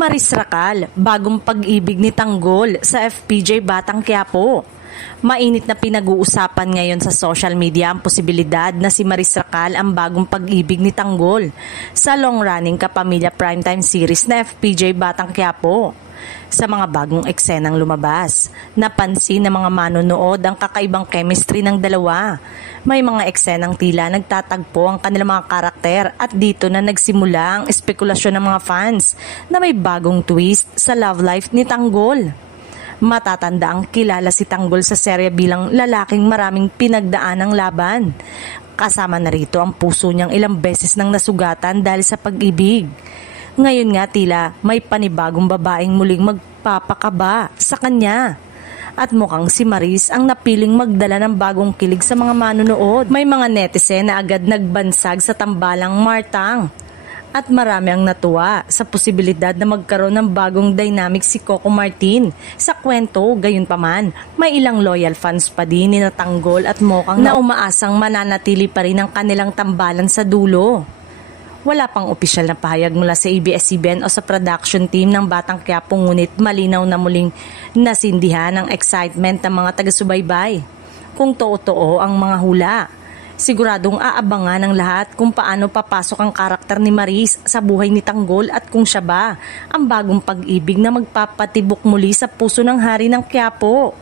Maris Racal, bagong pag-ibig ni Tanggol sa FPJ Batang Quiapo. Mainit na pinag-uusapan ngayon sa social media ang posibilidad na si Maris Racal ang bagong pag-ibig ni Tanggol sa long-running kapamilya primetime series na FPJ Batang Quiapo. Sa mga bagong eksenang lumabas, napansin ng mga manonood ang kakaibang chemistry ng dalawa. May mga eksenang tila nagtatagpo ang kanilang mga karakter at dito na nagsimula ang espekulasyon ng mga fans na may bagong twist sa love life ni Tanggol. Matatanda ang kilala si Tanggol sa serye bilang lalaking maraming pinagdaan ng laban. Kasama na rito ang puso niyang ilang beses nang nasugatan dahil sa pag-ibig. Ngayon nga tila may panibagong babaeng muling magpapakaba sa kanya. At mukhang si Maris ang napiling magdala ng bagong kilig sa mga manonood. May mga netizen na agad nagbansag sa tambalang Martang. At marami ang natuwa sa posibilidad na magkaroon ng bagong dynamic si Coco Martin. Sa kwento, gayunpaman, may ilang loyal fans pa din ni Tanggol at Mokang na umaasang mananatili pa rin ang kanilang tambalan sa dulo. Wala pang opisyal na pahayag mula sa ABS-CBN o sa production team ng Batang Quiapo, ngunit malinaw na muling nasindihan ang excitement ng mga taga-subaybay. Kung totoo ang mga hula, siguradong aabangan ng lahat kung paano papasok ang karakter ni Maris sa buhay ni Tanggol at kung siya ba ang bagong pag-ibig na magpapatibok muli sa puso ng hari ng Quiapo.